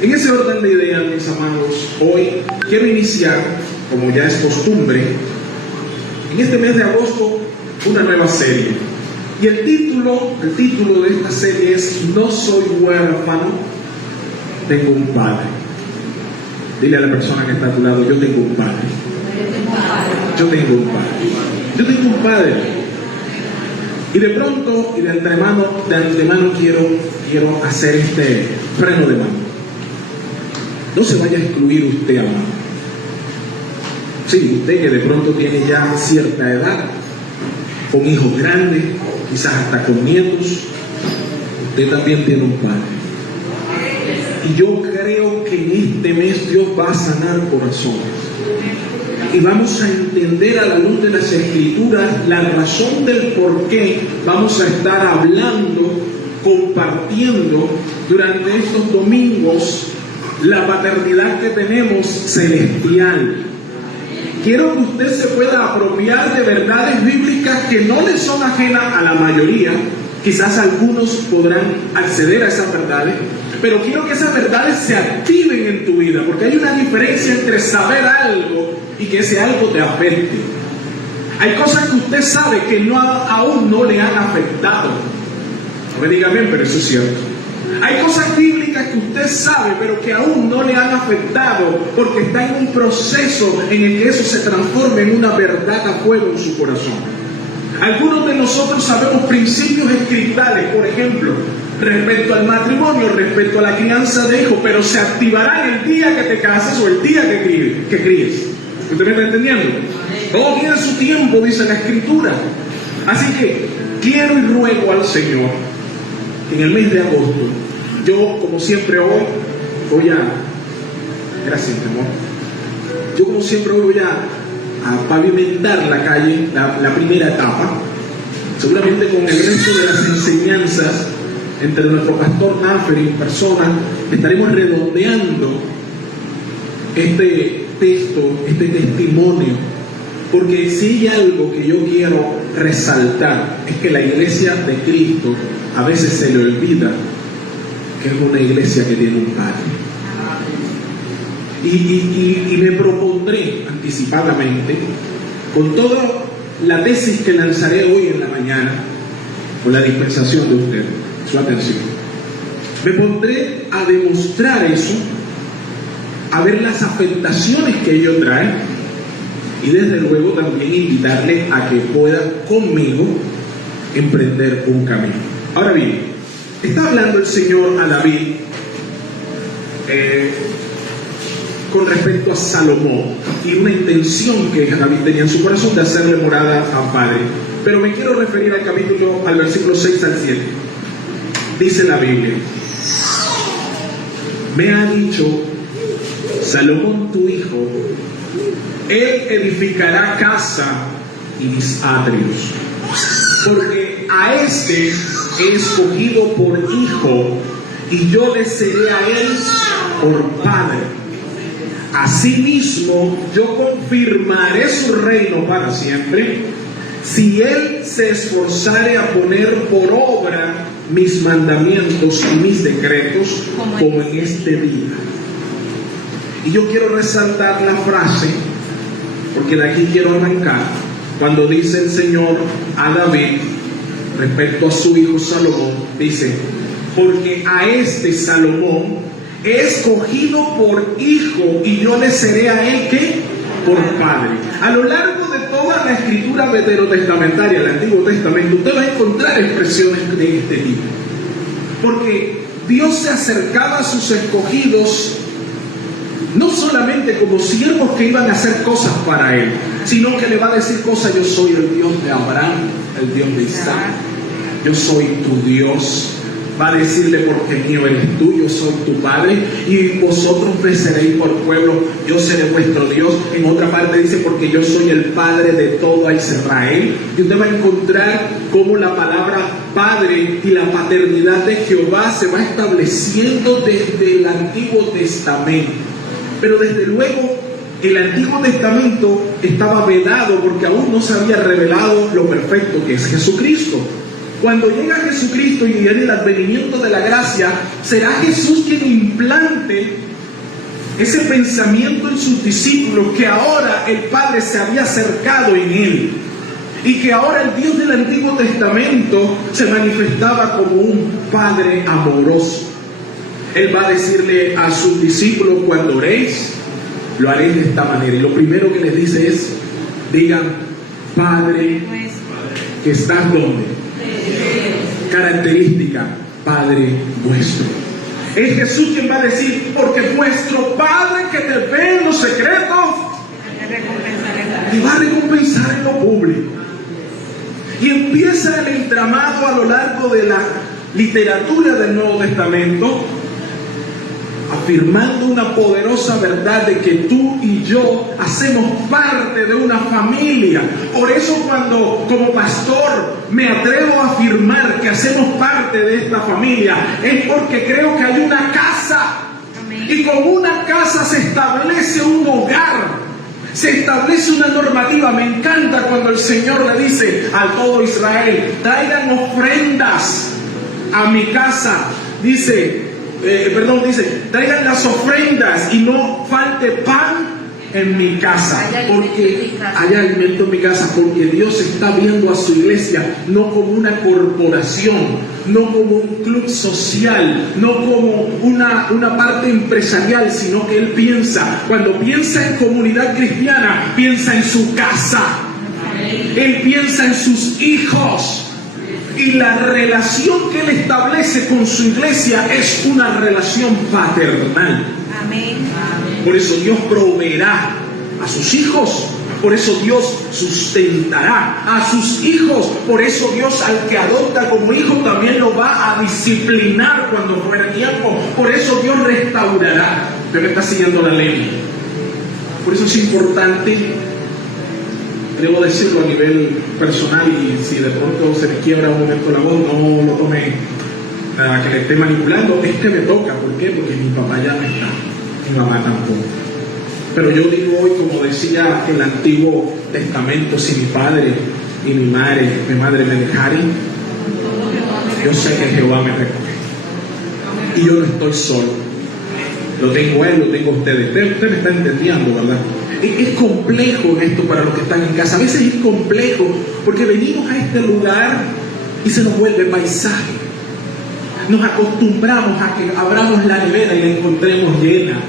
En ese orden de ideas, mis amados, hoy quiero iniciar, como ya es costumbre, en este mes de agosto, una nueva serie. Y el título de esta serie es No soy huérfano, tengo un padre. Dile a la persona que está a tu lado, yo tengo un padre. Yo tengo un padre. Yo tengo un padre. Y de pronto, y de antemano quiero hacer este freno de mano. No se vaya a excluir usted, amado. Sí, usted que de pronto tiene ya cierta edad, con hijos grandes, quizás hasta con nietos, usted también tiene un padre. Y yo creo que en este mes Dios va a sanar corazones. Y vamos a entender a la luz de las Escrituras la razón del por qué vamos a estar hablando, compartiendo durante estos domingos la paternidad que tenemos celestial. Quiero que usted se pueda apropiar de verdades bíblicas que no le son ajenas a la mayoría. Quizás algunos podrán acceder a esas verdades, pero quiero que esas verdades se activen en tu vida, porque hay una diferencia entre saber algo y que ese algo te afecte. Hay cosas que usted sabe que aún no le han afectado. No me diga bien, pero eso es cierto. Hay cosas bíblicas que usted sabe, pero que aún no le han afectado, porque está en un proceso en el que eso se transforma en una verdad a fuego en su corazón. Algunos de nosotros sabemos principios escritales, por ejemplo, respecto al matrimonio, respecto a la crianza de hijos, pero se activarán el día que te cases o el día que críes. ¿Usted me está entendiendo? Todo tiene su tiempo, dice la Escritura. Así que quiero y ruego al Señor que en el mes de agosto, yo como siempre hoy voy a... Gracias, mi amor. Yo como siempre hoy voy a pavimentar la calle, la primera etapa, seguramente con el resto de las enseñanzas entre nuestro pastor Nafer y persona, estaremos redondeando este texto, este testimonio, porque si hay algo que yo quiero resaltar es que la iglesia de Cristo a veces se le olvida que es una iglesia que tiene un padre. Y me propondré anticipadamente, con toda la tesis que lanzaré hoy en la mañana, con la dispensación de usted, su atención, me pondré a demostrar eso, a ver las afectaciones que ello trae, y desde luego también invitarle a que pueda conmigo emprender un camino. Ahora bien, está hablando el Señor a David con respecto a Salomón y una intención que David tenía en su corazón de hacerle morada al Padre. Pero me quiero referir al versículo 6 al 7. Dice la Biblia: me ha dicho Salomón tu hijo, él edificará casa y mis atrios, porque a este he escogido por hijo y yo le seré a él por padre. Asimismo yo confirmaré su reino para siempre, si él se esforzare a poner por obra mis mandamientos y mis decretos, como en este día. Y yo quiero resaltar la frase, porque de aquí quiero arrancar, cuando dice el Señor a David respecto a su hijo Salomón, dice: porque a este Salomón he escogido por hijo y yo le seré a él ¿qué? Por padre. A lo largo de toda la escritura veterotestamentaria, el Antiguo Testamento, usted va a encontrar expresiones de este tipo, porque Dios se acercaba a sus escogidos no solamente como siervos que iban a hacer cosas para él, sino que le va a decir cosas: yo soy el Dios de Abraham, el Dios de Isaac, yo soy tu Dios. Va a decirle: porque mío eres tú, yo soy tu padre, y vosotros me seréis por pueblo, yo seré vuestro Dios. En otra parte dice: porque yo soy el padre de todo Israel. Y usted va a encontrar cómo la palabra padre y la paternidad de Jehová se va estableciendo desde el Antiguo Testamento. Pero desde luego el Antiguo Testamento estaba vedado porque aún no se había revelado lo perfecto que es Jesucristo. Cuando llega Jesucristo y viene el advenimiento de la gracia, será Jesús quien implante ese pensamiento en sus discípulos, que ahora el Padre se había acercado en él, y que ahora el Dios del Antiguo Testamento se manifestaba como un Padre amoroso. Él va a decirle a sus discípulos: cuando oréis, lo haréis de esta manera. Y lo primero que les dice es: digan, Padre que estás donde. Característica: Padre vuestro. Es Jesús quien va a decir: porque vuestro Padre que te ve en los secretos te va a recompensar en lo público. Y empieza el entramado a lo largo de la literatura del Nuevo Testamento, afirmando una poderosa verdad de que tú y yo hacemos parte de una familia. Por eso, cuando como pastor me atrevo a afirmar que hacemos parte de esta familia, es porque creo que hay una casa. Amén. Y como una casa se establece un hogar, se establece una normativa. Me encanta cuando el Señor le dice a todo Israel: traigan ofrendas a mi casa. Dice, traigan las ofrendas y no falte pan en mi casa, porque haya alimento en mi casa, porque Dios está viendo a su iglesia no como una corporación, no como un club social, no como una parte empresarial, sino que Él piensa, cuando piensa en comunidad cristiana, piensa en su casa. Él piensa en sus hijos. Y la relación que Él establece con su iglesia es una relación paternal. Amén. Por eso Dios proveerá a sus hijos. Por eso Dios sustentará a sus hijos. Por eso Dios, al que adopta como hijo, también lo va a disciplinar cuando fuera tiempo. Por eso Dios restaurará. Usted me está siguiendo la ley. Por eso es importante, debo decirlo a nivel personal, y si de pronto se me quiebra un momento la voz, no lo tome a que le esté manipulando. Es que me toca. ¿Por qué? Porque mi papá ya no está, mi mamá tampoco. Pero yo digo hoy, como decía el Antiguo Testamento: si mi padre y mi madre me dejaren, yo sé que Jehová me recoge. Y yo no estoy solo. Lo tengo a Él, lo tengo a ustedes. Usted me está entendiendo, ¿verdad? Es complejo esto para los que están en casa. A veces es complejo porque venimos a este lugar y se nos vuelve paisaje. Nos acostumbramos a que abramos la nevera y la encontremos llena.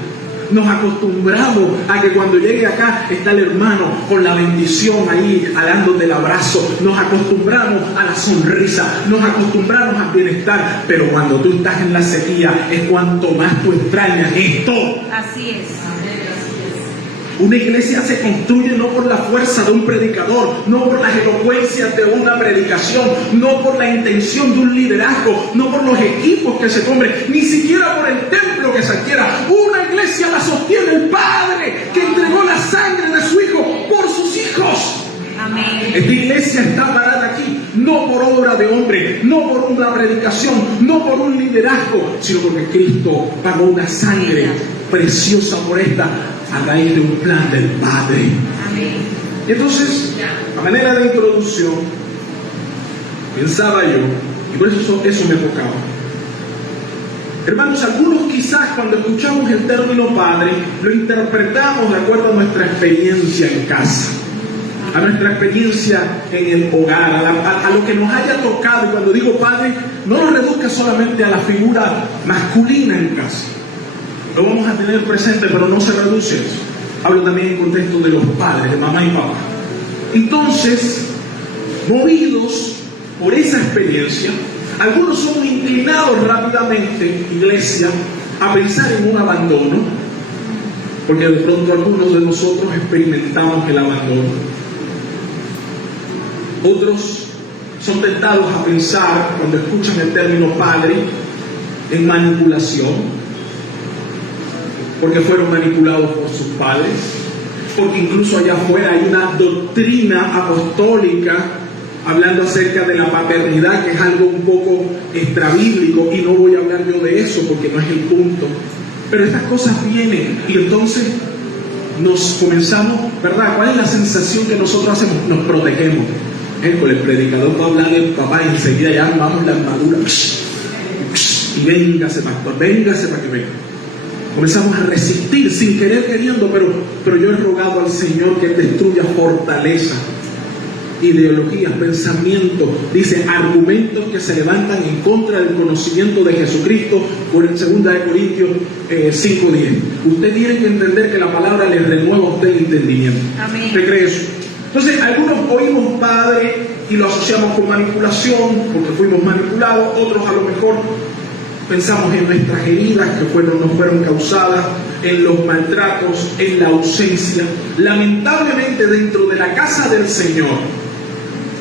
Nos acostumbramos a que cuando llegue acá está el hermano con la bendición ahí, dándote el abrazo. Nos acostumbramos a la sonrisa, nos acostumbramos al bienestar. Pero cuando tú estás en la sequía es cuanto más tú extrañas esto. Así es. Una iglesia se construye no por la fuerza de un predicador, no por las elocuencias de una predicación, no por la intención de un liderazgo, no por los equipos que se compren, ni siquiera por el templo que se adquiera. Una iglesia la sostiene el Padre, que entregó la sangre de su Hijo por sus hijos. Amén. Esta iglesia está parada aquí no por obra de hombre, no por una predicación, no por un liderazgo, sino porque Cristo pagó una sangre preciosa por esta, a raíz de un plan del Padre. Amén. Y entonces, a manera de introducción, pensaba yo, y por eso me tocaba. Hermanos, algunos quizás cuando escuchamos el término Padre, lo interpretamos de acuerdo a nuestra experiencia en casa, a nuestra experiencia en el hogar, a lo que nos haya tocado. Y cuando digo Padre, no lo reduzca solamente a la figura masculina en casa. Lo vamos a tener presente, pero no se reduce eso. Hablo también en contexto de los padres, de mamá y papá. Entonces, movidos por esa experiencia, algunos somos inclinados rápidamente, iglesia, a pensar en un abandono, porque de pronto algunos de nosotros experimentamos el abandono. Otros son tentados a pensar, cuando escuchan el término padre, en manipulación, porque fueron manipulados por sus padres, porque incluso allá afuera hay una doctrina apostólica hablando acerca de la paternidad, que es algo un poco extrabíblico, y no voy a hablar yo de eso porque no es el punto. Pero estas cosas vienen y entonces nos comenzamos, ¿verdad? ¿Cuál es la sensación que nosotros hacemos? Nos protegemos. El predicador va a hablar del papá y enseguida ya vamos la armadura. Y véngase, pastor, véngase para que venga. Comenzamos a resistir sin querer queriendo, pero yo he rogado al Señor que destruya fortaleza, ideologías, pensamientos, dice, argumentos que se levantan en contra del conocimiento de Jesucristo, por el 2 Corintios 5:10. Usted tiene que entender que la palabra le renueva a usted el entendimiento. Amén. ¿Usted cree eso? Entonces, algunos oímos padre y lo asociamos con manipulación, porque fuimos manipulados. Otros a lo mejor pensamos en nuestras heridas que nos fueron causadas, en los maltratos, en la ausencia. Lamentablemente, dentro de la casa del Señor,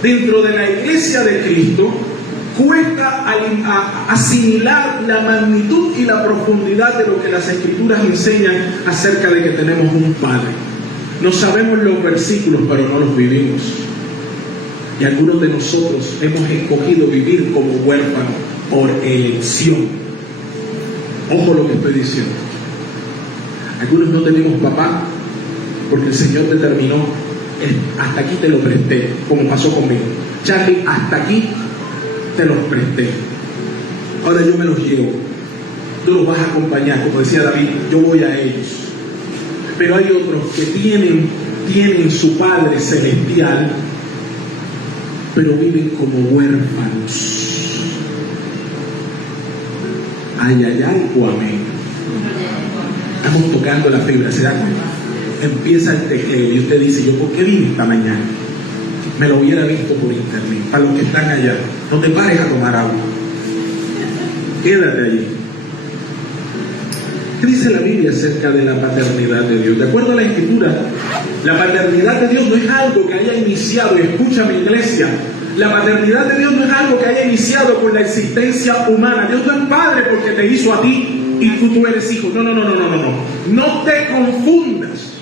dentro de la iglesia de Cristo, cuesta asimilar la magnitud y la profundidad de lo que las Escrituras enseñan acerca de que tenemos un Padre. No sabemos los versículos, pero no los vivimos. Y algunos de nosotros hemos escogido vivir como huérfanos por elección. Ojo lo que estoy diciendo. Algunos no tenemos papá porque el Señor determinó, hasta aquí te lo presté, como pasó conmigo. Charlie, hasta aquí te los presté. Ahora yo me los llevo. Tú los vas a acompañar, como decía David, yo voy a ellos. Pero hay otros que tienen su Padre celestial, pero viven como huérfanos. Ay, ay, ay, o amén. Estamos tocando la fibra, ¿se da cuenta? Empieza el tecleo y usted dice, ¿yo por qué vine esta mañana? Me lo hubiera visto por internet. Para los que están allá, no te pares a tomar agua. Quédate allí. ¿Qué dice la Biblia acerca de la paternidad de Dios? De acuerdo a la Escritura, la paternidad de Dios no es algo que haya iniciado, y escúchame iglesia, la paternidad de Dios no es algo que haya iniciado con la existencia humana. Dios no es padre porque te hizo a ti y tú eres hijo. No. No te confundas.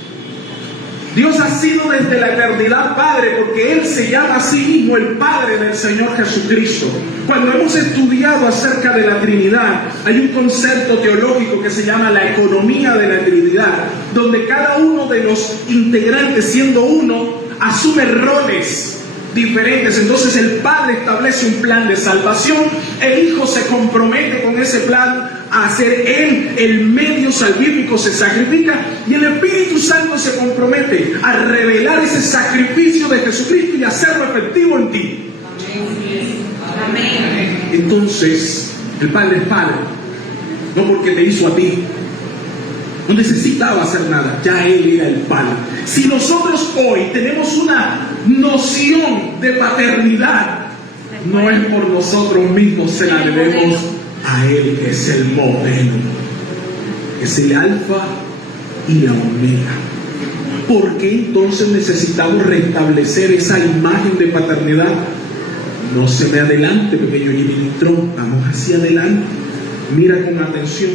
Dios ha sido desde la eternidad Padre porque Él se llama a sí mismo el Padre del Señor Jesucristo. Cuando hemos estudiado acerca de la Trinidad, hay un concepto teológico que se llama la economía de la Trinidad, donde cada uno de los integrantes, siendo uno, asume roles diferentes. Entonces el Padre establece un plan de salvación, el Hijo se compromete con ese plan a ser Él el medio salvífico, se sacrifica, y el Espíritu Santo se compromete a revelar ese sacrificio de Jesucristo y hacerlo efectivo en ti. Amén. Entonces el Padre es Padre, no porque te hizo a ti, no necesitaba hacer nada, ya Él era el Padre. Si nosotros hoy tenemos una noción de paternidad, no es por nosotros mismos, se la debemos a Él, que es el modelo, es el alfa y la omega. ¿Por qué entonces necesitamos restablecer esa imagen de paternidad? No se me adelante, pequeño Jimmy Neutron, vamos hacia adelante. Mira con atención.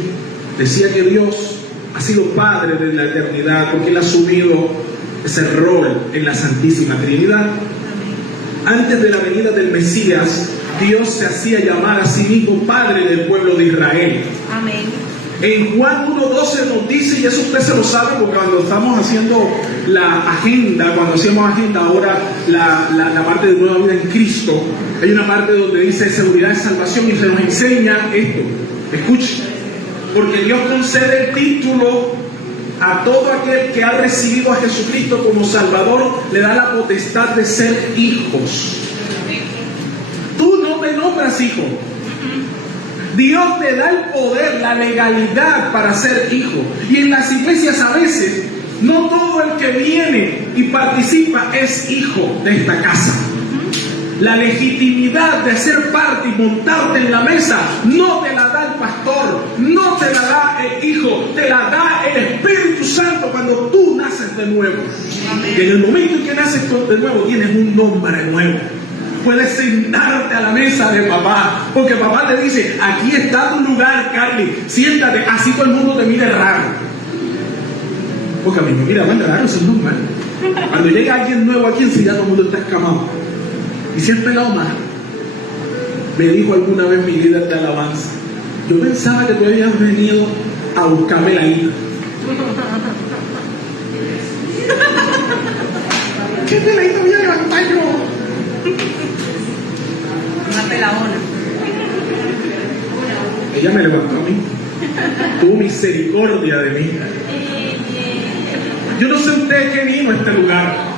Decía que Dios ha sido Padre desde la eternidad porque Él ha asumido ese rol en la Santísima Trinidad. Antes de la venida del Mesías, Dios se hacía llamar a sí mismo Padre del pueblo de Israel. Amén. En Juan 1:12 nos dice, y eso usted se lo sabe porque cuando estamos haciendo la agenda, cuando hacíamos agenda ahora, la parte de Nueva Vida en Cristo, hay una parte donde dice seguridad de salvación y se nos enseña esto. Escuche, porque Dios concede el título a todo aquel que ha recibido a Jesucristo como Salvador, le da la potestad de ser hijos. Tú no te nombras hijo. Dios te da el poder, la legalidad para ser hijo. Y en las iglesias a veces, no todo el que viene y participa es hijo de esta casa. La legitimidad de ser parte y montarte en la mesa no te la da el pastor, no te la da el hijo, te la da el Espíritu Santo cuando tú naces de nuevo. Y en el momento en que naces de nuevo tienes un nombre nuevo. Puedes sentarte a la mesa de papá, porque papá te dice, aquí está tu lugar, Carly, siéntate, así todo el mundo te mire raro. Porque a mí me mira, bueno, raro, eso es normal. Cuando llega alguien nuevo aquí, enseguida todo el mundo está escamado. Y si el pelado más, me dijo alguna vez mi líder de alabanza, yo pensaba que tú habías venido a buscarme la hija. ¿Qué peladita voy a levantar yo? Una pelaona. Ella me levantó a mí. Tuvo misericordia de mí. Yo no sé usted qué vino a este lugar.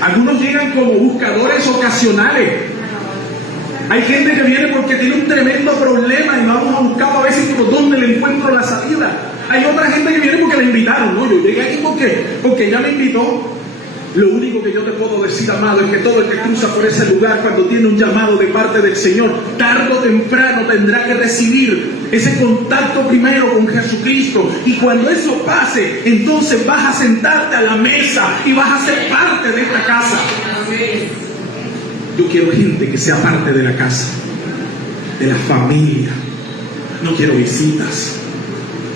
Algunos llegan como buscadores ocasionales. Hay gente que viene porque tiene un tremendo problema y vamos a buscar a veces por dónde le encuentro la salida. Hay otra gente que viene porque la invitaron. No, yo llegué aquí porque ella me invitó. Lo único que yo te puedo decir, amado, es que todo el que cruza por ese lugar, cuando tiene un llamado de parte del Señor, tarde o temprano tendrá que recibir ese contacto primero con Jesucristo. Y cuando eso pase, entonces vas a sentarte a la mesa y vas a ser parte de esta casa. Yo quiero gente que sea parte de la casa, de la familia. No quiero visitas.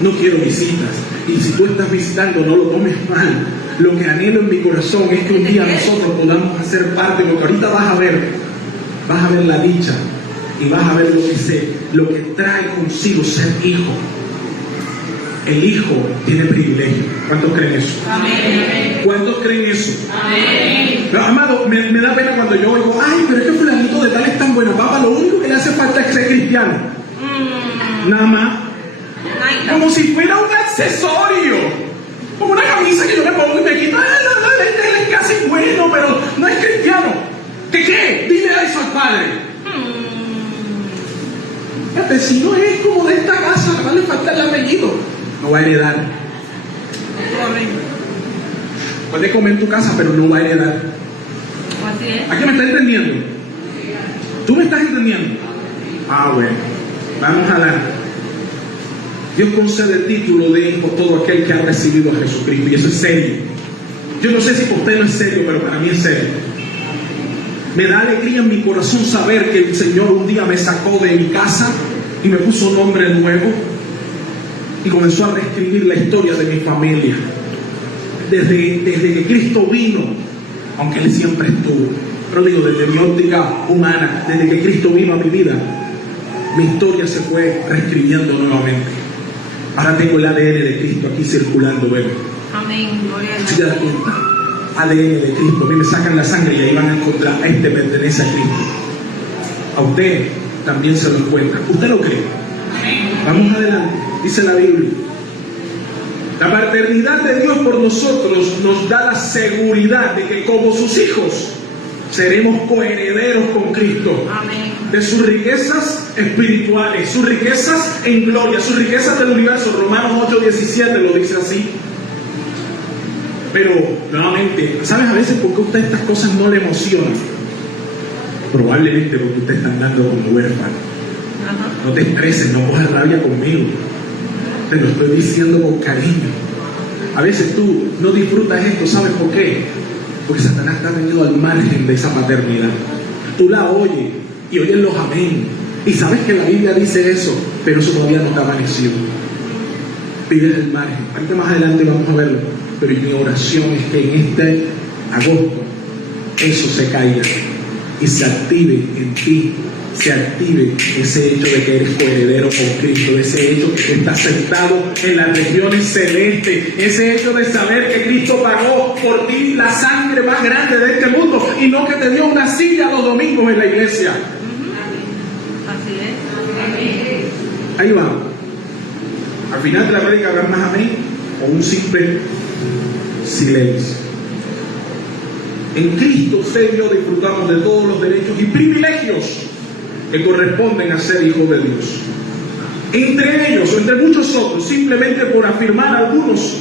No quiero visitas. Y si tú estás visitando, no lo tomes mal. Lo que anhelo en mi corazón es que un día nosotros podamos hacer parte, porque ahorita vas a ver la dicha y vas a ver lo que trae consigo ser hijo. El hijo tiene privilegio. ¿Cuántos creen eso? Amén. ¿Cuántos creen eso? Amén. Pero, amado, me da pena cuando yo oigo, ay, pero es que fulanito de tal es tan bueno. Papá, lo único que le hace falta es ser cristiano. Nada más. Como si fuera un accesorio. Como una camisa que yo me pongo y me quito. Él es casi bueno, pero no es cristiano. ¿Qué? Dile eso al padre. El vecino es como de esta casa, nada más le falta el apellido. No va a heredar. Puede comer en tu casa, pero no va a heredar. Así es. ¿A qué me está entendiendo? ¿Tú me estás entendiendo? Ah, bueno. Vamos a dar. Dios concede el título de hijo a todo aquel que ha recibido a Jesucristo. Y eso es serio. Yo no sé si para usted no es serio, pero para mí es serio. Me da alegría en mi corazón saber que el Señor un día me sacó de mi casa y me puso un nombre nuevo y comenzó a reescribir la historia de mi familia. Desde que Cristo vino, aunque Él siempre estuvo, pero digo, desde mi óptica humana, desde que Cristo vino a mi vida, mi historia se fue reescribiendo nuevamente. Ahora tengo el ADN de Cristo aquí circulando, ¿ven? Amén. Gloria a Si Dios. te das cuenta, ADN de Cristo. A mí me sacan la sangre y ahí van a encontrar, este pertenece a Cristo. A usted también se lo encuentra. ¿Usted lo cree? Vamos adelante. Dice la Biblia. La paternidad de Dios por nosotros nos da la seguridad de que como sus hijos seremos coherederos con Cristo. Amén. De sus riquezas espirituales, sus riquezas en gloria, sus riquezas del universo. Romanos 8:17 lo dice así. Pero, nuevamente, ¿sabes a veces por qué a usted estas cosas no le emocionan? Probablemente porque usted está andando como huérfano. Ajá. No te estreses, no cojas rabia conmigo. Te lo estoy diciendo con cariño. A veces tú no disfrutas esto, ¿sabes por qué? Porque Satanás te ha tenido al margen de esa paternidad. Tú la oyes y oyes los amén. Y sabes que la Biblia dice eso, pero eso todavía no te amaneció. Vives el margen. Ahorita más adelante vamos a verlo. Pero mi oración es que en este agosto eso se caiga y se active en ti. Se active ese hecho de que eres coheredero con Cristo, ese hecho de que estás sentado en las regiones celestes, ese hecho de saber que Cristo pagó por ti la sangre más grande de este mundo y no que te dio una silla los domingos en la iglesia. Así es. Ahí va. Al final de la prédica habrá más amén o un simple silencio. En Cristo usted y yo disfrutamos de todos los derechos y privilegios que corresponden a ser hijo de Dios. Entre ellos o entre muchos otros, simplemente por afirmar algunos,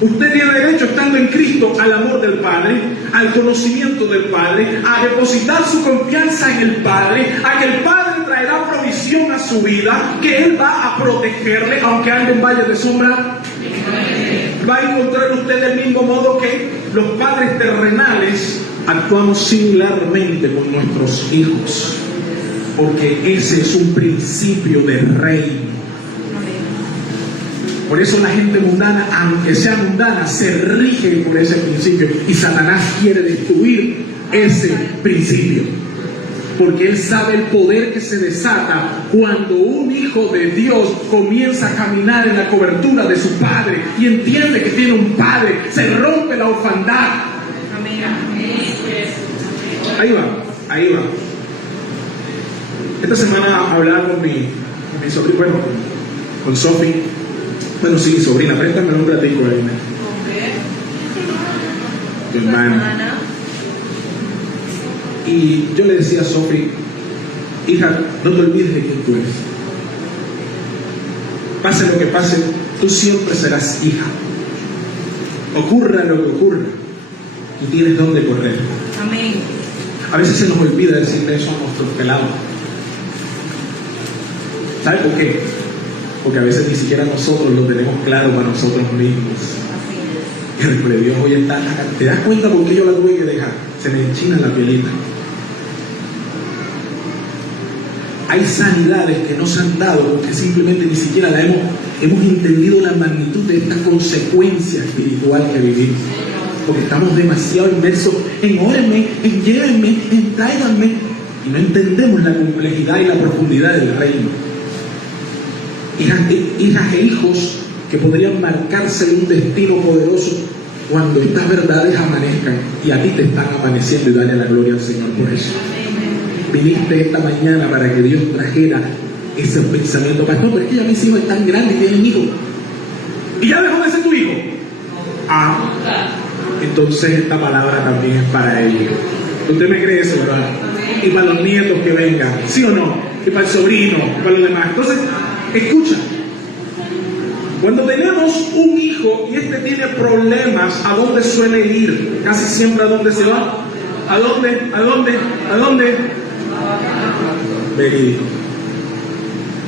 usted tiene derecho, estando en Cristo, al amor del Padre, al conocimiento del Padre, a depositar su confianza en el Padre, a que el Padre traerá provisión a su vida, que Él va a protegerle, aunque ande en valle de sombra. Va a encontrar usted del mismo modo que los padres terrenales actuamos similarmente con nuestros hijos, porque ese es un principio de reino. Por eso la gente mundana, aunque sea mundana, se rige por ese principio, y Satanás quiere destruir ese principio, porque él sabe el poder que se desata cuando un hijo de Dios comienza a caminar en la cobertura de su padre y entiende que tiene un padre. Se rompe la orfandad. Ahí va. ahí vamos. Esta semana hablaba con mi sobrina, bueno, con Sophie. Bueno, sí, mi sobrina, préstame un platico ahí. Tu hermana. Y yo le decía a Sophie, hija, no te olvides de quién tú eres. Pase lo que pase, tú siempre serás hija. Ocurra lo que ocurra, tú tienes dónde correr. Amén. A veces se nos olvida decirle eso a nuestros pelados. ¿Sabe por qué? Porque a veces ni siquiera nosotros lo tenemos claro para nosotros mismos. Híjole, Dios, hoy está. ¿Te das cuenta por qué yo la tuve que dejar? Se me enchina la pielita. Hay sanidades que no se han dado porque simplemente ni siquiera la hemos entendido la magnitud de esta consecuencia espiritual que vivimos. Porque estamos demasiado inmersos en órenme, en llévenme, en tráiganme, y no entendemos la complejidad y la profundidad del reino. Hijas e hijos que podrían marcarse un destino poderoso cuando estas verdades amanezcan, y a ti te están amaneciendo, y dale la gloria al Señor por eso. Viniste esta mañana para que Dios trajera ese pensamiento. Pastor, pero es que ya mis hijos están grandes y tienen hijos. ¿Y ya dejó de ser tu hijo? Entonces esta palabra también es para ellos. ¿Usted me cree eso, verdad? Y para los nietos que vengan, ¿sí o no? Y para el sobrino, y para los demás. Entonces, escucha. Cuando tenemos un hijo y este tiene problemas, ¿a dónde suele ir? Casi siempre, ¿a dónde se va? ¿A dónde? ¿A dónde? ¿A dónde? Verídico.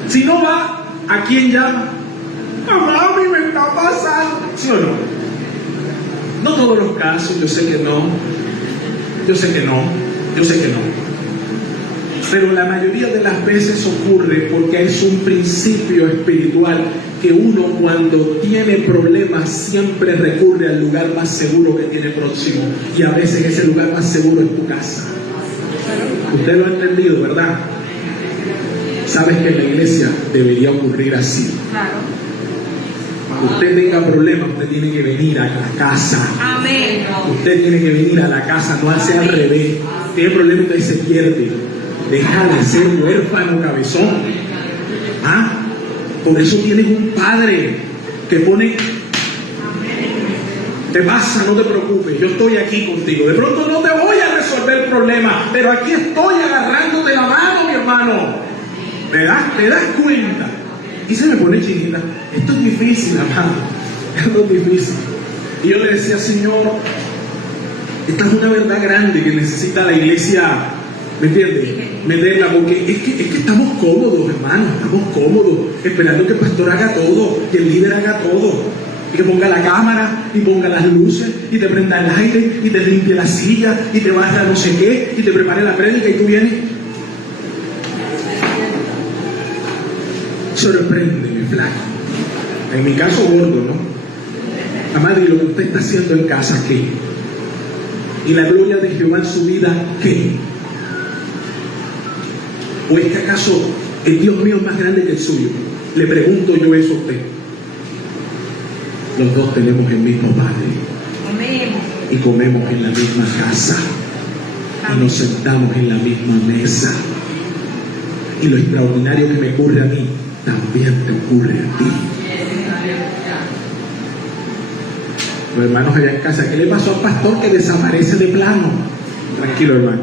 Si no va, ¿a quién llama? Mamá, a mí me está pasando. ¿Sí o no? No todos los casos, yo sé que no. Yo sé que no. Yo sé que no. Pero la mayoría de las veces ocurre porque es un principio espiritual que uno, cuando tiene problemas, siempre recurre al lugar más seguro que tiene próximo, y a veces ese lugar más seguro es tu casa. Usted lo ha entendido, ¿verdad? Sabes que en la iglesia debería ocurrir así. Cuando usted tenga problemas, usted tiene que venir a la casa. Amén. Usted tiene que venir a la casa, no hace al revés. Tiene problemas, usted se pierde. Deja de ser huérfano, cabezón. Por eso tienes un padre que pone: te pasa, no te preocupes, yo estoy aquí contigo. De pronto no te voy a resolver el problema, pero aquí estoy agarrándote la mano, mi hermano. ¿Te das cuenta? Y se me pone chinita. Esto es difícil, amado. Esto es difícil. Y yo le decía, Señor, esta es una verdad grande que necesita la iglesia, ¿me entiendes? Meterla, porque es que estamos cómodos, hermano, estamos cómodos, esperando que el pastor haga todo, que el líder haga todo, y que ponga la cámara, y ponga las luces, y te prenda el aire, y te limpie la silla, y te vaya a no sé qué, y te prepare la prédica, y tú vienes. Sorpréndeme, flaco. En mi caso, gordo, ¿no? Amado, y lo que usted está haciendo en casa, ¿qué? Y la gloria de Jehová en su vida, ¿qué? ¿O es que acaso el Dios mío es más grande que el suyo? Le pregunto yo eso a usted. Los dos tenemos el mismo Padre. Amén. Y comemos en la misma casa. Y nos sentamos en la misma mesa. Y lo extraordinario que me ocurre a mí, también te ocurre a ti. Los hermanos allá en casa, ¿qué le pasó al pastor que desaparece de plano? Tranquilo, hermano.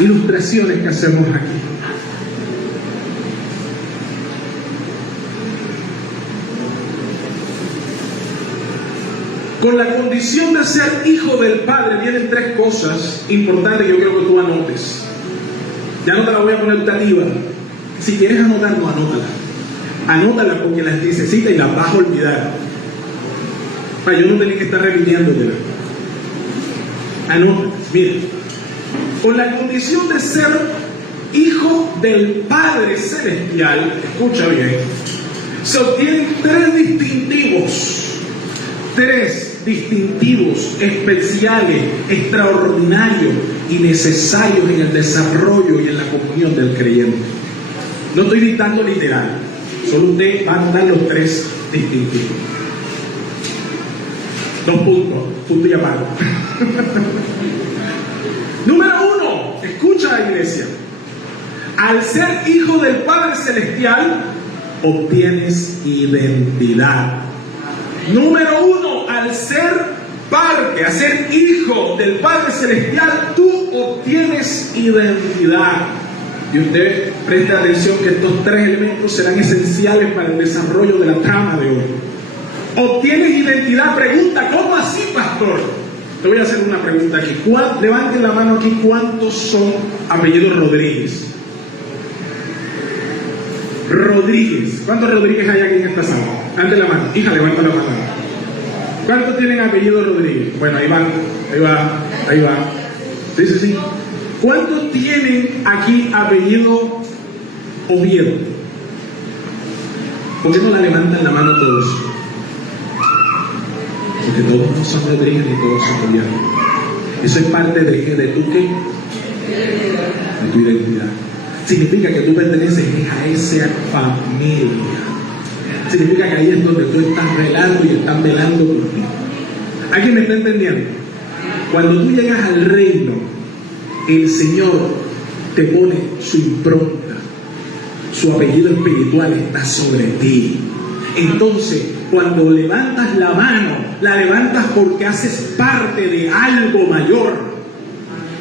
Ilustraciones que hacemos aquí. Con la condición de ser hijo del Padre vienen tres cosas importantes que yo quiero que tú anotes. Ya no te la voy a poner optativa. Si quieres anotar, no, anótala. Anótala porque las necesitas y las vas a olvidar. Para yo no tener que estar repitiéndotela. Anótala. Mira. Con la condición de ser hijo del Padre Celestial, escucha bien, se obtienen tres distintivos especiales, extraordinarios y necesarios en el desarrollo y en la comunión del creyente. No estoy dictando literal, solo usted va a dar los tres distintivos. 2 puntos, punto y aparte. Número 1, escucha. Escucha, iglesia. Al ser hijo del Padre Celestial, obtienes identidad. Número uno, al ser parte, a ser hijo del Padre Celestial, tú obtienes identidad. Y usted preste atención que estos tres elementos serán esenciales para el desarrollo de la trama de hoy. Obtienes identidad. Pregunta, ¿cómo así, pastor? Te voy a hacer una pregunta aquí. Levanten la mano aquí, ¿cuántos son apellidos Rodríguez? Rodríguez. ¿Cuántos Rodríguez hay aquí en esta sala? Levante la mano. Hija, levanta la mano. ¿Cuántos tienen apellido Rodríguez? Bueno, ahí va. Sí. ¿Cuántos tienen aquí apellido Oviedo? ¿Por qué no la levantan la mano todos? Porque todos no son Rodríguez ni todos son Oviedo. Eso es parte de tu ¿qué? De tu identidad. Significa que tú perteneces a esa familia. Significa que ahí es donde tú estás velando y están velando por ti. ¿Alguien me está entendiendo? Cuando tú llegas al reino, el Señor te pone su impronta, su apellido espiritual está sobre ti. Entonces, cuando levantas la mano, la levantas porque haces parte de algo mayor.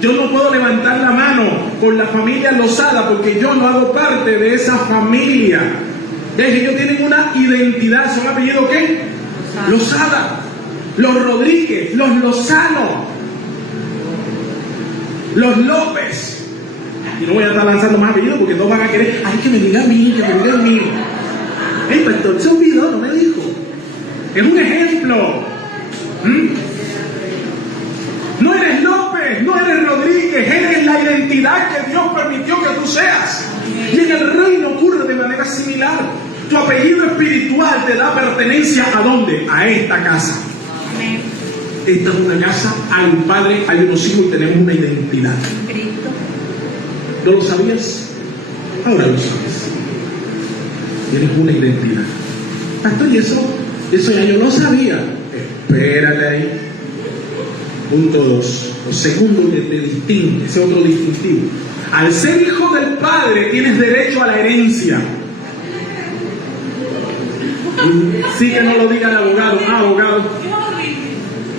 Yo no puedo levantar la mano con la familia Lozada porque yo no hago parte de esa familia. Ya que ellos tienen una identidad. ¿Son apellidos qué? Lozada. Los Rodríguez, los Lozano, los López. Y no voy a estar lanzando más apellidos porque todos van a querer, ay, que me diga a mí, que me diga a mí. El pastor se olvidó, no me dijo. Es un ejemplo. No eres López, no eres Rodríguez, eres la identidad que Dios permitió que tú seas. Y en el reino ocurre de manera similar. Tu apellido espiritual te da pertenencia ¿a dónde? A esta casa. Esta es una casa, hay un padre, hay unos hijos y tenemos una identidad. ¿No lo sabías? Ahora lo sabes. Tienes una identidad. Pastor, y eso ya yo lo sabía. Espérate ahí. Punto 2. Lo segundo que te distingue, ese otro distintivo. Al ser hijo del Padre tienes derecho a la herencia. Sí, que no lo diga el abogado. Abogado.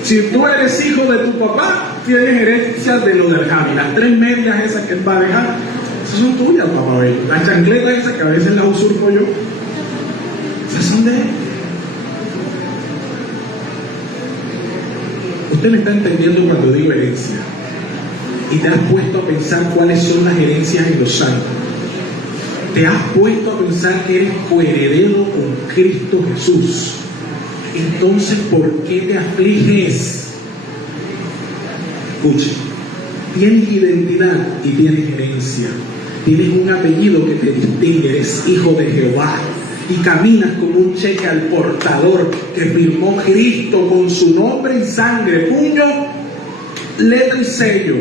Si tú eres hijo de tu papá, tienes herencia de lo del Javi. Las 3 medias esas que él va a dejar, esas son tuyas, papá. Las chancletas esas que a veces las usurpo yo, esas son de él. Usted me está entendiendo cuando digo herencia. Y te has puesto a pensar cuáles son las herencias en los santos. Te has puesto a pensar que eres coheredero con Cristo Jesús. Entonces, ¿por qué te afliges? Escuche, tienes identidad y tienes herencia. Tienes un apellido que te distingue, eres hijo de Jehová. Y caminas con un cheque al portador que firmó Cristo con su nombre y sangre, puño, letra y sello.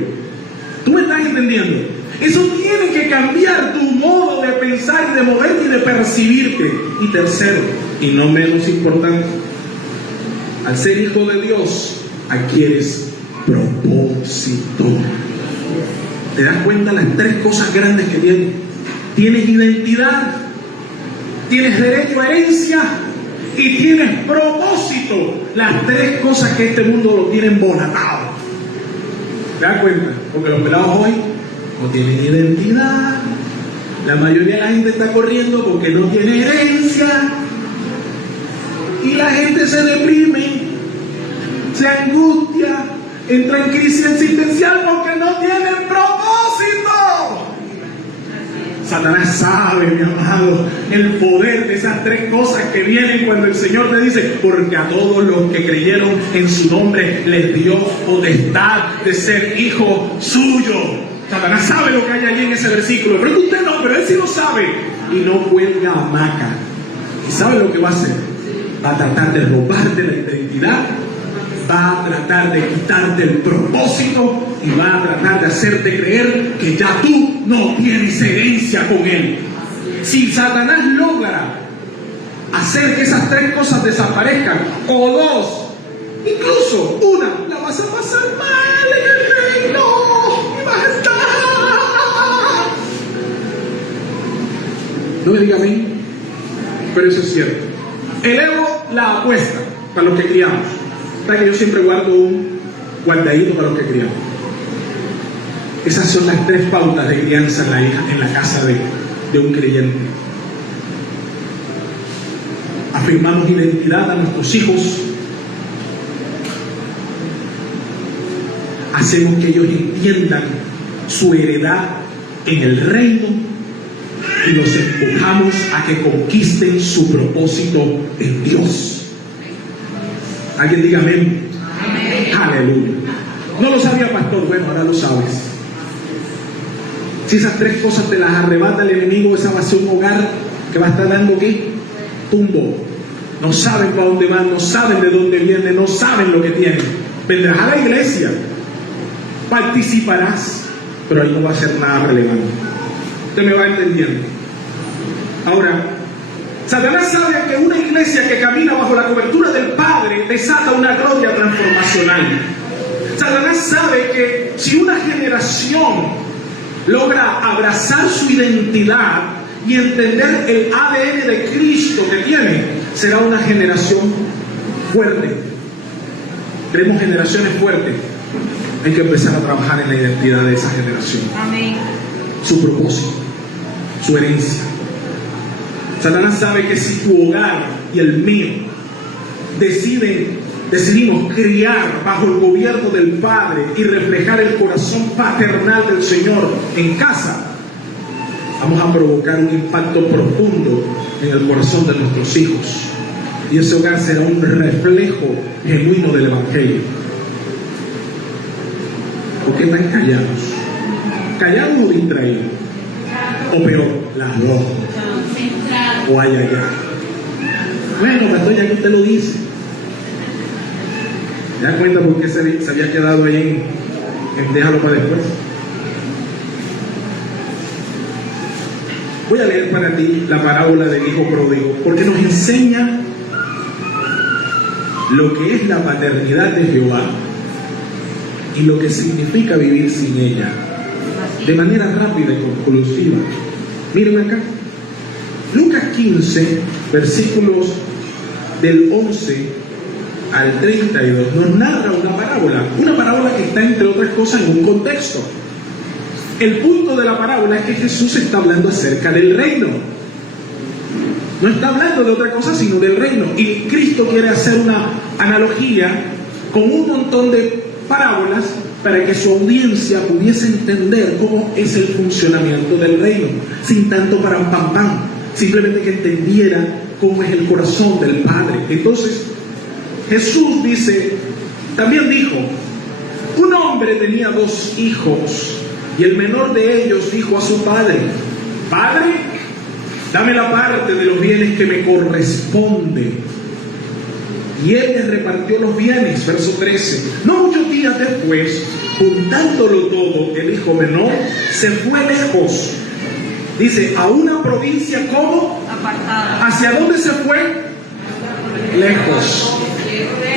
¿Tú me estás entendiendo? Eso tiene que cambiar tu modo de pensar y de moverte y de percibirte. Y tercero, y no menos importante, al ser hijo de Dios, adquieres propósito. ¿Te das cuenta las 3 cosas grandes que tienes? Tienes identidad, tienes derecho a herencia y tienes propósito. Las 3 cosas que este mundo lo tiene embonatado. ¿Te das cuenta? Porque los pelados hoy no tienen identidad. La mayoría de la gente está corriendo porque no tiene herencia. Y la gente se deprime, se angustia, entra en crisis existencial porque no tienen propósito. Satanás sabe, mi amado, el poder de esas 3 cosas que vienen cuando el Señor te dice, porque a todos los que creyeron en su nombre les dio potestad de ser hijo suyo. Satanás sabe lo que hay allí en ese versículo, pero usted no, pero él sí lo sabe. Y no cuelga hamaca. ¿Y sabe lo que va a hacer? Va a tratar de robarte la identidad, va a tratar de quitarte el propósito y va a tratar de hacerte creer que ya tú no tienes herencia con él. Si Satanás logra hacer que esas 3 cosas desaparezcan, o 2, incluso una, la vas a pasar mal en el reino y vas a estar No me diga amén, pero eso es cierto. Elevo la apuesta para los que criamos. Para que yo siempre guardo un guardadito para los que criamos. Esas son las 3 pautas de crianza en la casa de un creyente. Afirmamos identidad a nuestros hijos. Hacemos que ellos entiendan su heredad en el reino y los empujamos a que conquisten su propósito en Dios. Alguien diga amén. Amén. Aleluya. No lo sabía, pastor. Bueno, ahora lo sabes. Si esas 3 cosas te las arrebata el enemigo, esa va a ser un hogar que va a estar dando ¿qué? Tumbo. No saben para dónde van, no saben de dónde vienen, no saben lo que tienen. Vendrás a la iglesia, participarás, pero ahí no va a ser nada relevante. Usted me va entendiendo. Ahora, Satanás sabe que una iglesia que camina bajo la cobertura del Padre desata una gloria transformacional. Satanás sabe que si una generación logra abrazar su identidad y entender el ADN de Cristo que tiene, será una generación fuerte. Queremos generaciones fuertes. Hay que empezar a trabajar en la identidad de esa generación. Amén. Su propósito, su herencia. Satanás sabe que si tu hogar y el mío decidimos criar bajo el gobierno del Padre y reflejar el corazón paternal del Señor en casa, vamos a provocar un impacto profundo en el corazón de nuestros hijos. Y ese hogar será un reflejo genuino del Evangelio. ¿Por qué están callados? ¿Callados o distraídos? O peor, las dos. O ay, ay, ay. Bueno, pastor, ya que usted lo dice. ¿Se da cuenta por qué se había quedado ahí en déjalo para después? Voy a leer para ti la parábola del hijo pródigo, porque nos enseña lo que es la paternidad de Jehová y lo que significa vivir sin ella, de manera rápida y conclusiva. Miren acá, Lucas 15, versículos del 11 al 32, nos narra una parábola que está, entre otras cosas, en un contexto. El punto de la parábola es que Jesús está hablando acerca del reino. No está hablando de otra cosa sino del reino. Y Cristo quiere hacer una analogía con un montón de parábolas para que su audiencia pudiese entender cómo es el funcionamiento del reino, sin tanto pam pam, simplemente que entendiera cómo es el corazón del Padre. Entonces Jesús también dijo, un hombre tenía 2 hijos, y el menor de ellos dijo a su padre, Padre, dame la parte de los bienes que me corresponde. Y él les repartió los bienes, verso 13. No muchos días después, juntándolo todo, el hijo menor se fue lejos. Dice, a una provincia como Apartada. ¿hacia dónde se fue? Lejos.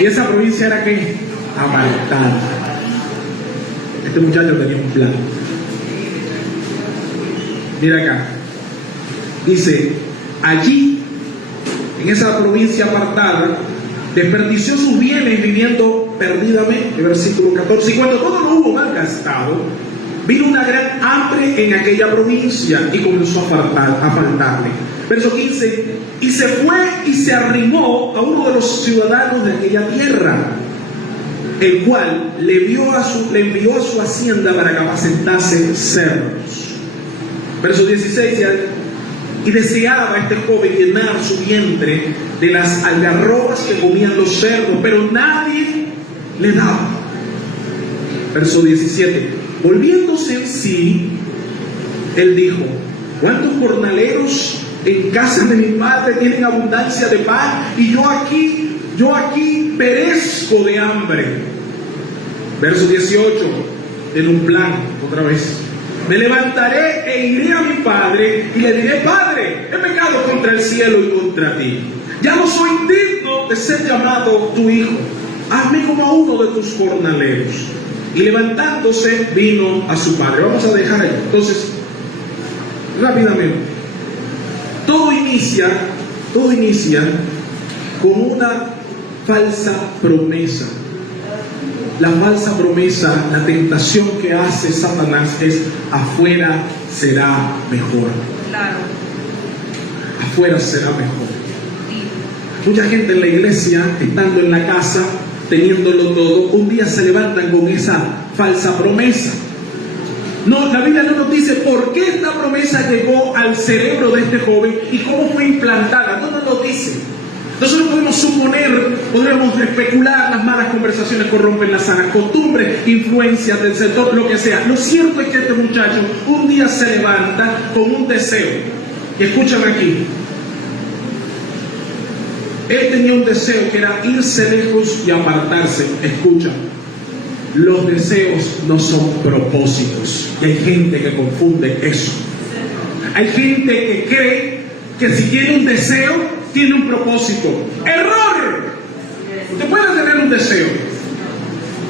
¿Y esa provincia era qué? Apartada. Este muchacho tenía un plan. Mira acá. Dice, allí, en esa provincia apartada, desperdició sus bienes viviendo perdidamente. Versículo 14. Y cuando todo lo hubo malgastado, vino una gran hambre en aquella provincia y comenzó a faltarle. Verso 15. Y se fue y se arrimó a uno de los ciudadanos de aquella tierra, el cual le envió a su hacienda para que apacentase cerdos. Verso 16. Y deseaba este joven llenar su vientre de las algarrobas que comían los cerdos, pero nadie le daba. Verso 17. Volviéndose en sí, él dijo, ¿cuántos jornaleros en casa de mi padre tienen abundancia de pan? Y yo aquí perezco de hambre. Verso 18. En un plan, otra vez. Me levantaré e iré a mi padre y le diré, Padre, he pecado contra el cielo y contra ti. Ya no soy digno de ser llamado tu hijo. Hazme como a uno de tus jornaleros. Y levantándose vino a su padre. Vamos a dejar ahí. Entonces, rápidamente. Todo inicia con una falsa promesa. La falsa promesa, la tentación que hace Satanás es: afuera será mejor. Claro. Afuera será mejor. Sí. Mucha gente en la iglesia, estando en la casa, teniéndolo todo, un día se levantan con esa falsa promesa. No, la Biblia no nos dice por qué esta promesa llegó al cerebro de este joven y cómo fue implantada. No nos lo dice. Nosotros podemos suponer, podemos especular: las malas conversaciones corrompen las sanas costumbres, influencias del sector, lo que sea. Lo cierto es que este muchacho un día se levanta con un deseo. Y escúchame aquí. Él tenía un deseo que era irse lejos y apartarse. Escucha. Los deseos no son propósitos. Y hay gente que confunde eso. Hay gente que cree que si tiene un deseo, tiene un propósito. ¡Error! Usted puede tener un deseo.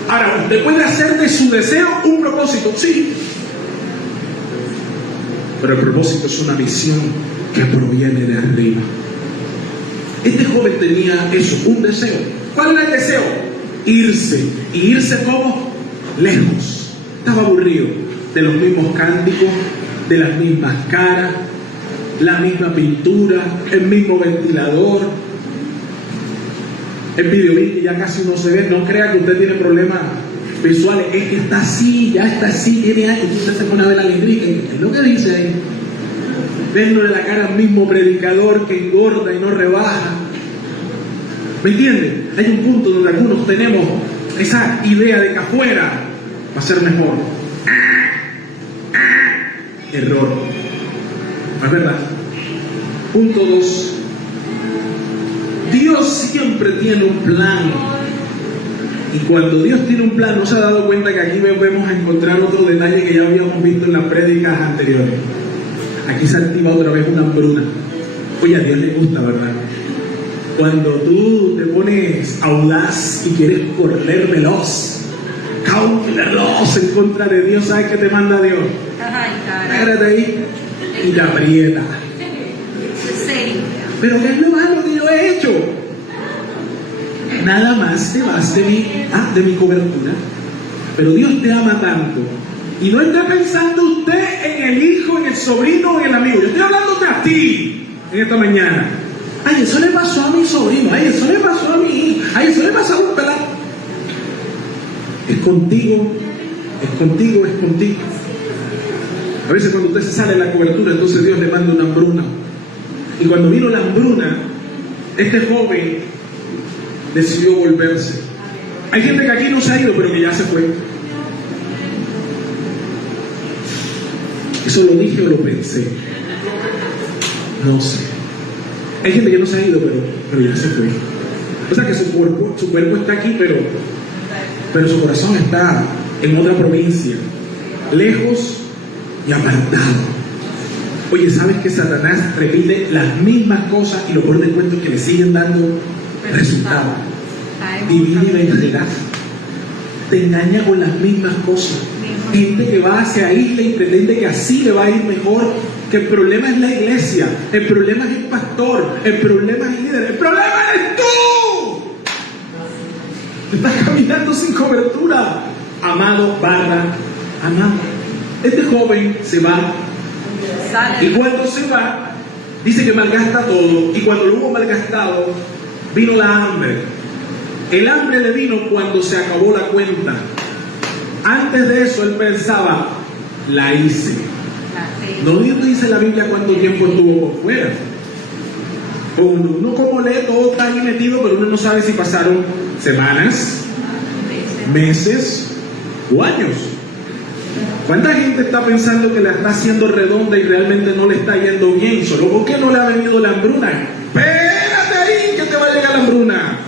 Ahora, usted puede hacer de su deseo un propósito, sí. Pero el propósito es una visión que proviene de arriba. Este joven tenía eso, un deseo. ¿Cuál era el deseo? Irse. ¿Y irse cómo? Lejos. Estaba aburrido de los mismos cánticos, de las mismas caras, la misma pintura, el mismo ventilador, el videolink que ya casi no se ve. No crea que usted tiene problemas visuales, es que está así, ya está así, tiene años. Usted se pone a ver la letrica, es lo que dice ahí. Verle la cara al mismo predicador que engorda y no rebaja. ¿Me entiende? Hay un punto donde algunos tenemos esa idea de que afuera va a ser mejor. Error. ¿No es verdad? Punto 2. Dios siempre tiene un plan. Y cuando Dios tiene un plan, ¿no se ha dado cuenta que aquí vamos a encontrar otro detalle que ya habíamos visto en las prédicas anteriores? Aquí se activa otra vez una hambruna. Oye, a Dios le gusta, ¿verdad? Cuando tú te pones audaz y quieres correr veloz, cauteloso en contra de Dios, ¿sabes qué te manda Dios? Ay, cara. Agárrate ahí y te aprieta. Eso es serio. Pero ¿qué es lo malo que yo he hecho? Nada más te vas de mi cobertura. Pero Dios te ama tanto. Y no está pensando usted en el hijo, en el sobrino o en el amigo. Yo estoy hablándote a ti en esta mañana. Ay, eso le pasó a mi sobrino. Ay, eso le pasó a mi hijo. Ay, eso le pasó a un pelado. Es contigo, es contigo, es contigo. A veces cuando usted se sale de la cobertura, entonces Dios le manda una hambruna. Y cuando vino la hambruna, este joven decidió volverse. Hay gente que aquí no se ha ido, pero que ya se fue. ¿Eso lo dije o lo pensé? No sé. Hay gente que no se ha ido, pero ya se fue. O sea que su cuerpo está aquí, pero su corazón está en otra provincia, lejos y apartado. Oye, ¿sabes que Satanás repite las mismas cosas y lo peor del cuento es que le siguen dando resultados? Divide y vencerás. Te engaña con las mismas cosas. Gente que va hacia isla y pretende que así le va a ir mejor. Que el problema es la iglesia, el problema es el pastor, el problema es el líder, el problema eres tú. Estás caminando sin cobertura. Amado barra amado. Este joven se va. Y cuando se va, dice que malgasta todo. Y cuando lo hubo malgastado, vino la hambre. El hambre le vino cuando se acabó la cuenta. Antes de eso, él pensaba, la hice. No dice la Biblia cuánto tiempo estuvo por fuera. Uno como lee, todo está bien metido, pero uno no sabe si pasaron semanas, meses o años. ¿Cuánta gente está pensando que la está haciendo redonda y realmente no le está yendo bien? ¿Solo porque no le ha venido la hambruna? Espérate ahí que te va a llegar la hambruna.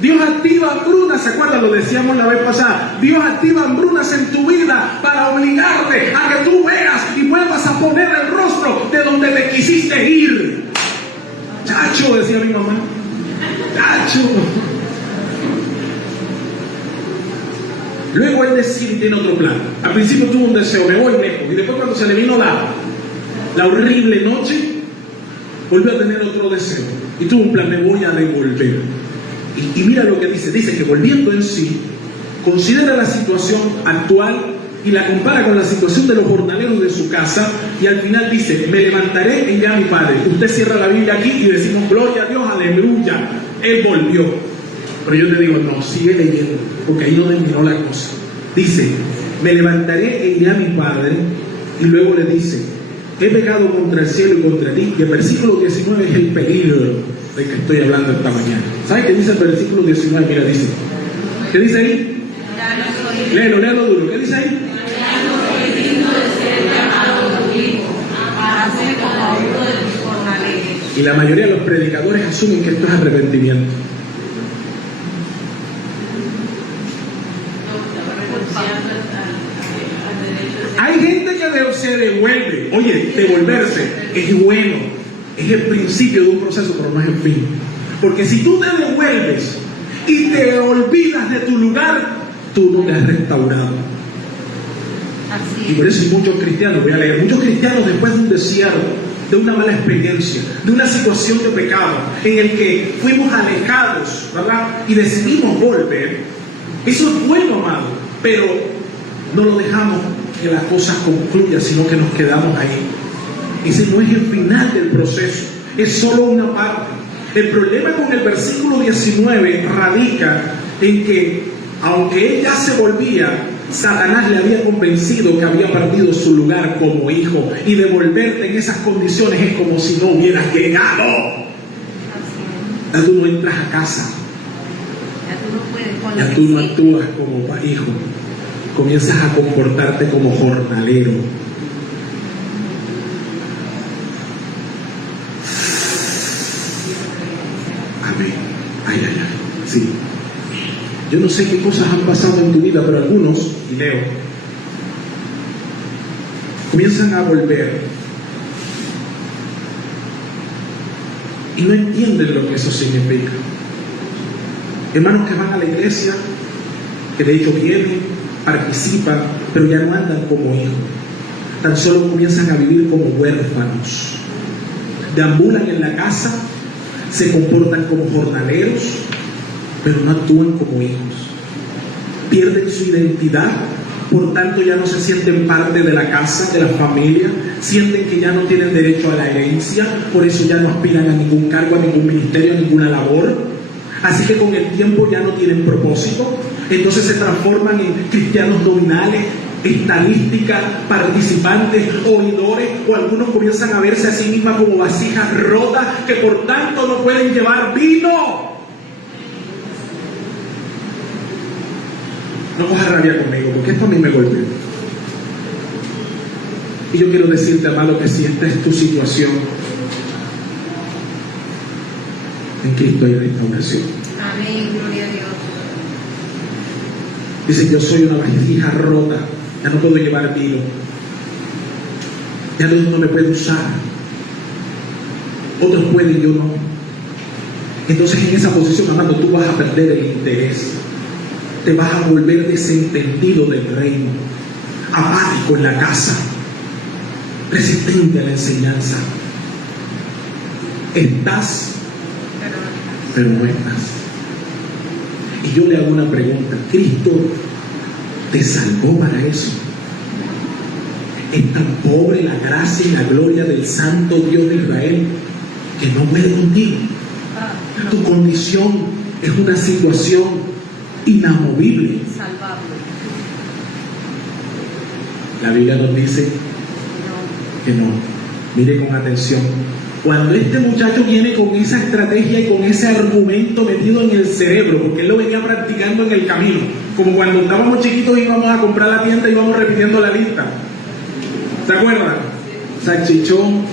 Dios activa hambrunas, ¿se acuerdan? Lo decíamos la vez pasada. Dios activa hambrunas en tu vida para obligarte a que tú veas y vuelvas a poner el rostro de donde te quisiste ir. Chacho, decía mi mamá. Chacho. Luego él decide y tiene otro plan. Al principio tuvo un deseo, me voy lejos. Y después cuando se le vino la horrible noche, volvió a tener otro deseo y tuvo un plan: me voy a devolver. Y mira lo que dice que volviendo en sí, considera la situación actual y la compara con la situación de los jornaleros de su casa, y al final dice: me levantaré e iré a mi padre. Usted cierra la Biblia aquí y decimos: gloria a Dios, aleluya, él volvió. Pero yo te digo: no, sigue leyendo, porque ahí no terminó la cosa. Dice: me levantaré e iré a mi padre. Y luego le dice: he pecado contra el cielo y contra ti. Y el versículo 19 es el peligro del que estoy hablando esta mañana. ¿Sabes qué dice el versículo 19? Mira, dice, ¿qué dice ahí? Léelo duro. ¿Qué dice ahí? Y la mayoría de los predicadores asumen que esto es arrepentimiento. Hay gente que se devuelve. Oye, devolverse es bueno, es el principio de un proceso, pero no es el fin. Porque si tú te devuelves y te olvidas de tu lugar, tú no te has restaurado. Y por eso hay muchos cristianos, voy a leer, muchos cristianos después de un desierto, de una mala experiencia, de una situación de pecado, en el que fuimos alejados, ¿verdad? Y decidimos volver. Eso es bueno, amado, pero no lo dejamos que las cosas concluyan, sino que nos quedamos ahí. Ese no es el final del proceso, es solo una parte. El problema con el versículo 19 radica en que, aunque él ya se volvía, Satanás le había convencido que había perdido su lugar como hijo, y devolverte en esas condiciones es como si no hubieras llegado. Ya tú no entras a casa, ya tú no actúas como hijo, comienzas a comportarte como jornalero. Amén. Ay. Sí. Yo no sé qué cosas han pasado en tu vida, pero algunos, y leo, comienzan a volver y no entienden lo que eso significa. Hermanos que van a la iglesia, que de hecho vienen, participan, pero ya no andan como hijos. Tan solo comienzan a vivir como huérfanos. Deambulan en la casa, se comportan como jornaleros, pero no actúan como hijos. Pierden su identidad, por tanto ya no se sienten parte de la casa, de la familia, sienten que ya no tienen derecho a la herencia, por eso ya no aspiran a ningún cargo, a ningún ministerio, a ninguna labor. Así que con el tiempo ya no tienen propósito, entonces se transforman en cristianos nominales, estadísticas, participantes, oidores, o algunos comienzan a verse a sí mismas como vasijas rotas que por tanto no pueden llevar vino. No cojas rabia conmigo, porque esto a mí me golpea. Y yo quiero decirte, amado, que si esta es tu situación, en Cristo hay restauración. Amén, gloria a Dios. Dice: yo soy una vasija rota, ya no puedo llevar vino, ya Dios no me puede usar, otros pueden, yo no. Entonces en esa posición, amado, tú vas a perder el interés, te vas a volver desentendido del reino, apático en la casa, resistente a la enseñanza. Estás, pero no estás. Y yo le hago una pregunta: ¿Cristo te salvó para eso? ¿Es tan pobre la gracia y la gloria del Santo Dios de Israel que no puede contigo? Tu condición es una situación inamovible. La Biblia nos dice que no. Mire con atención. Cuando este muchacho viene con esa estrategia y con ese argumento metido en el cerebro, porque él lo venía practicando en el camino, como cuando estábamos chiquitos y íbamos a comprar la tienda y íbamos repitiendo la lista. ¿Se acuerdan? Salchichón,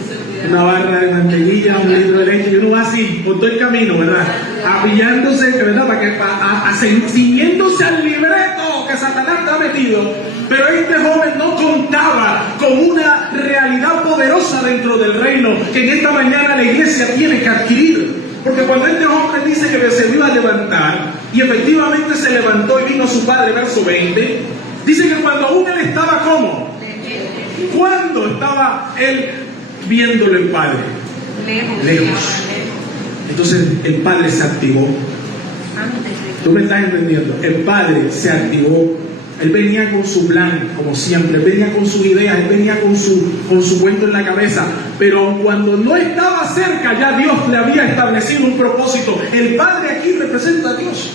una barra de mantequilla, un litro de leche, y uno va así por todo el camino, ¿verdad? Apillándose, ¿verdad? Siguiéndose al libreto que Satanás está metido. Pero este joven no contaba con una realidad poderosa dentro del reino que en esta mañana la iglesia tiene que adquirir. Porque cuando este hombre dice que se iba a levantar, y efectivamente se levantó y vino su padre, verso 20, dice que cuando aún él estaba ¿cómo? ¿Cuándo estaba él viéndolo el padre? Lejos. Entonces el padre se activó. ¿Tú me estás entendiendo? El padre se activó. Él venía con su plan, como siempre. Él venía con sus ideas. Él venía con su cuento en la cabeza. Pero cuando no estaba cerca, ya Dios le había establecido un propósito. El padre aquí representa a Dios.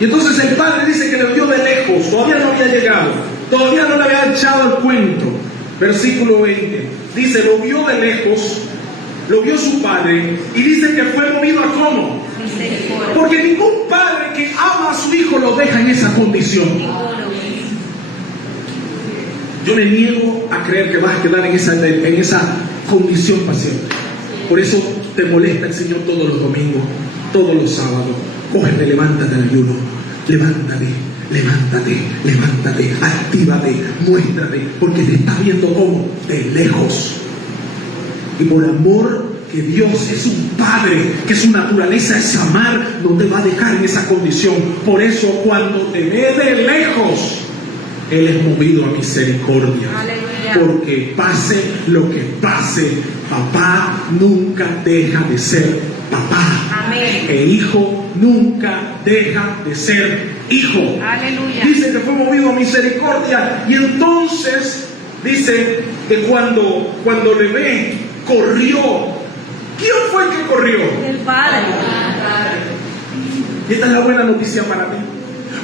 Y entonces el padre dice que le vio de lejos. Todavía no había llegado. Todavía no le había echado el cuento. Versículo 20. Dice, lo vio de lejos. Lo vio su padre. Y dice que fue movido a ¿cómo? Porque ningún padre que ama a su hijo lo deja en esa condición. Yo me niego a creer que vas a quedar en esa condición para siempre. Por eso te molesta el Señor todos los domingos, todos los sábados. Cógete, levántate en ayuno. Levántate, levántate, levántate, actívate, muéstrate, porque te está viendo como de lejos. Y por amor que Dios es un Padre, que su naturaleza es amar, no te va a dejar en esa condición. Por eso cuando te ve de lejos, Él es movido a misericordia. Aleluya. Porque pase lo que pase, papá nunca deja de ser papá. Amén. El hijo nunca deja de ser hijo. Aleluya. Dice que fue movido a misericordia. Y entonces dice que cuando le ve, corrió. ¿Quién fue el que corrió? El padre. Y esta es la buena noticia para ti.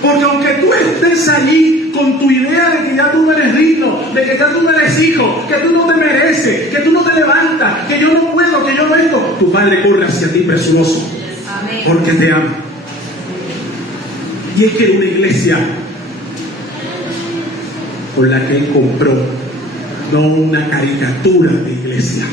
Porque aunque tú estés allí con tu idea de que ya tú no eres digno, de que ya tú no eres hijo, que tú no te mereces, que tú no te levantas, que yo no puedo, que yo no esto, tu padre corre hacia ti presuroso. Amén. Porque te ama. Y es que una iglesia con la que Él compró, no una caricatura de iglesia.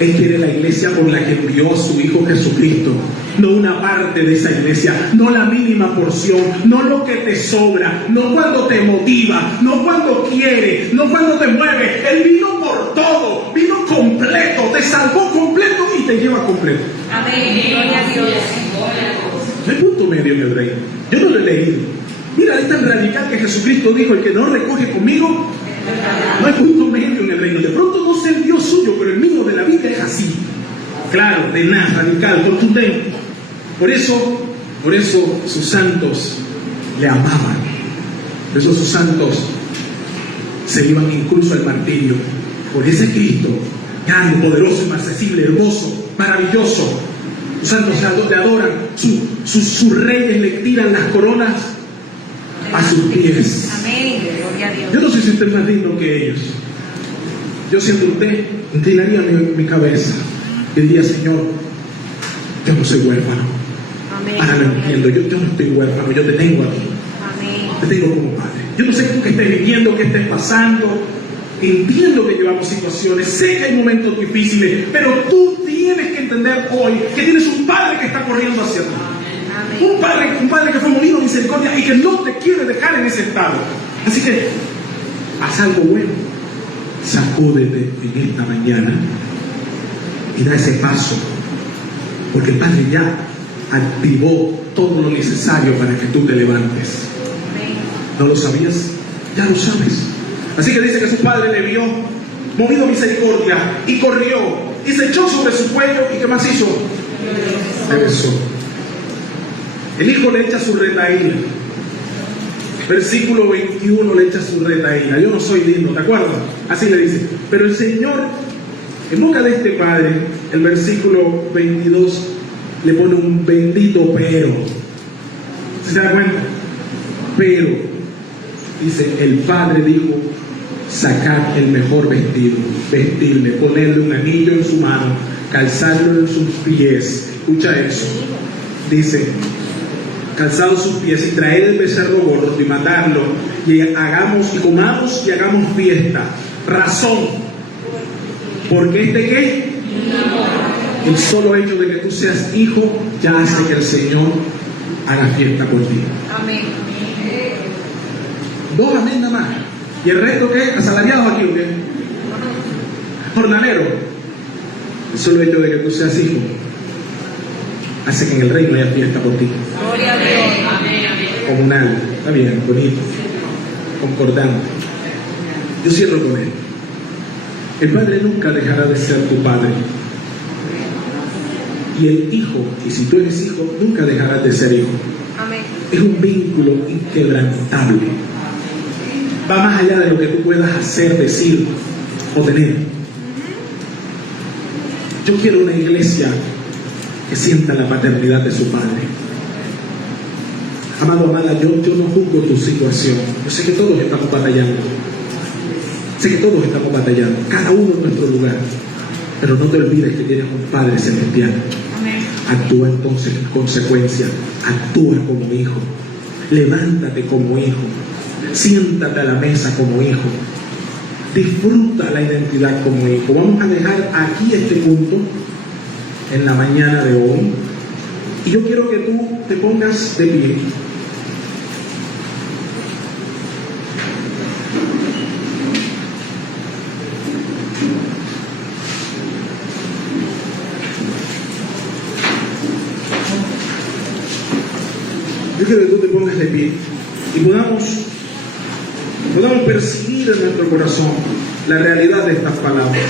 Él quiere la iglesia por la que envió a su Hijo Jesucristo, no una parte de esa iglesia, no la mínima porción, no lo que te sobra, no cuando te motiva, no cuando quiere, no cuando te mueve. Él vino por todo, vino completo, te salvó completo y te lleva completo. Amén. Gloria a Dios. No hay punto medio en el reino. Yo no lo he leído. Mira, es tan radical que Jesucristo dijo: el que no recoge conmigo, no hay punto medio en el reino. De pronto no sé el Dios suyo, pero el mío de la Biblia es así. Claro, tenaz, radical, contundente. Por eso sus santos le amaban. Por eso sus santos se iban incluso al martirio. Por ese Cristo, grande, poderoso, inaccesible, hermoso, maravilloso. Sus santos le adoran. Sus reyes le tiran las coronas a sus pies. Amén. Gloria a Dios. Yo no sé si usted es más digno que ellos. Yo siendo usted, inclinaría mi cabeza y diría: Señor, yo no soy huérfano. Amén. Ahora lo entiendo. Yo no estoy huérfano, yo te tengo aquí. Amén. Te tengo como padre. Yo no sé tú qué estés viviendo, qué estés pasando. Entiendo que llevamos situaciones, sé que hay momentos difíciles, pero tú tienes que entender hoy que tienes un padre que está corriendo hacia ti. Un padre que fue movido a misericordia y que no te quiere dejar en ese estado. Así que haz algo bueno, sacúdete en esta mañana y da ese paso, porque el Padre ya activó todo lo necesario para que tú te levantes. ¿No lo sabías? Ya lo sabes. Así que dice que su padre le vio movido a misericordia y corrió y se echó sobre su cuello. ¿Y qué más hizo? Le besó. El hijo le echa su retaína. Versículo 21 le echa su retaína. Yo no soy digno, ¿te acuerdas? Así le dice. Pero el Señor, en boca de este padre, el versículo 22 le pone un bendito pero. ¿Se da cuenta? Pero, dice, el padre dijo: sacad el mejor vestido, vestirle, ponerle un anillo en su mano, calzarlo en sus pies. Escucha eso. Dice: calzados sus pies y traed el becerro gordo y matarlo y comamos y hagamos fiesta. Razón. Porque ¿qué? El solo hecho de que tú seas hijo ya hace que el Señor haga fiesta por ti. Amén. Dos amén nada más. ¿Y el resto qué? ¿Asalariados aquí o qué? Jornalero. El solo hecho de que tú seas hijo hace que en el reino haya fiesta por ti. Gloria a Dios. Amén. Comunal. Está bien, bonito. Concordante. Yo cierro con él. El Padre nunca dejará de ser tu Padre. Y el hijo, y si tú eres hijo, nunca dejarás de ser hijo. Amén. Es un vínculo inquebrantable. Va más allá de lo que tú puedas hacer, decir o tener. Yo quiero una iglesia que sienta la paternidad de su padre. Amado, amada, yo no juzgo tu situación. Yo sé que todos estamos batallando. Sé que todos estamos batallando, cada uno en nuestro lugar. Pero no te olvides que tienes un Padre celestial. Amén. Actúa entonces en consecuencia. Actúa como hijo. Levántate como hijo. Siéntate a la mesa como hijo. Disfruta la identidad como hijo. Vamos a dejar aquí este punto en la mañana de hoy. Y yo quiero que tú te pongas de pie. Yo quiero que tú te pongas de pie y podamos percibir en nuestro corazón la realidad de estas palabras.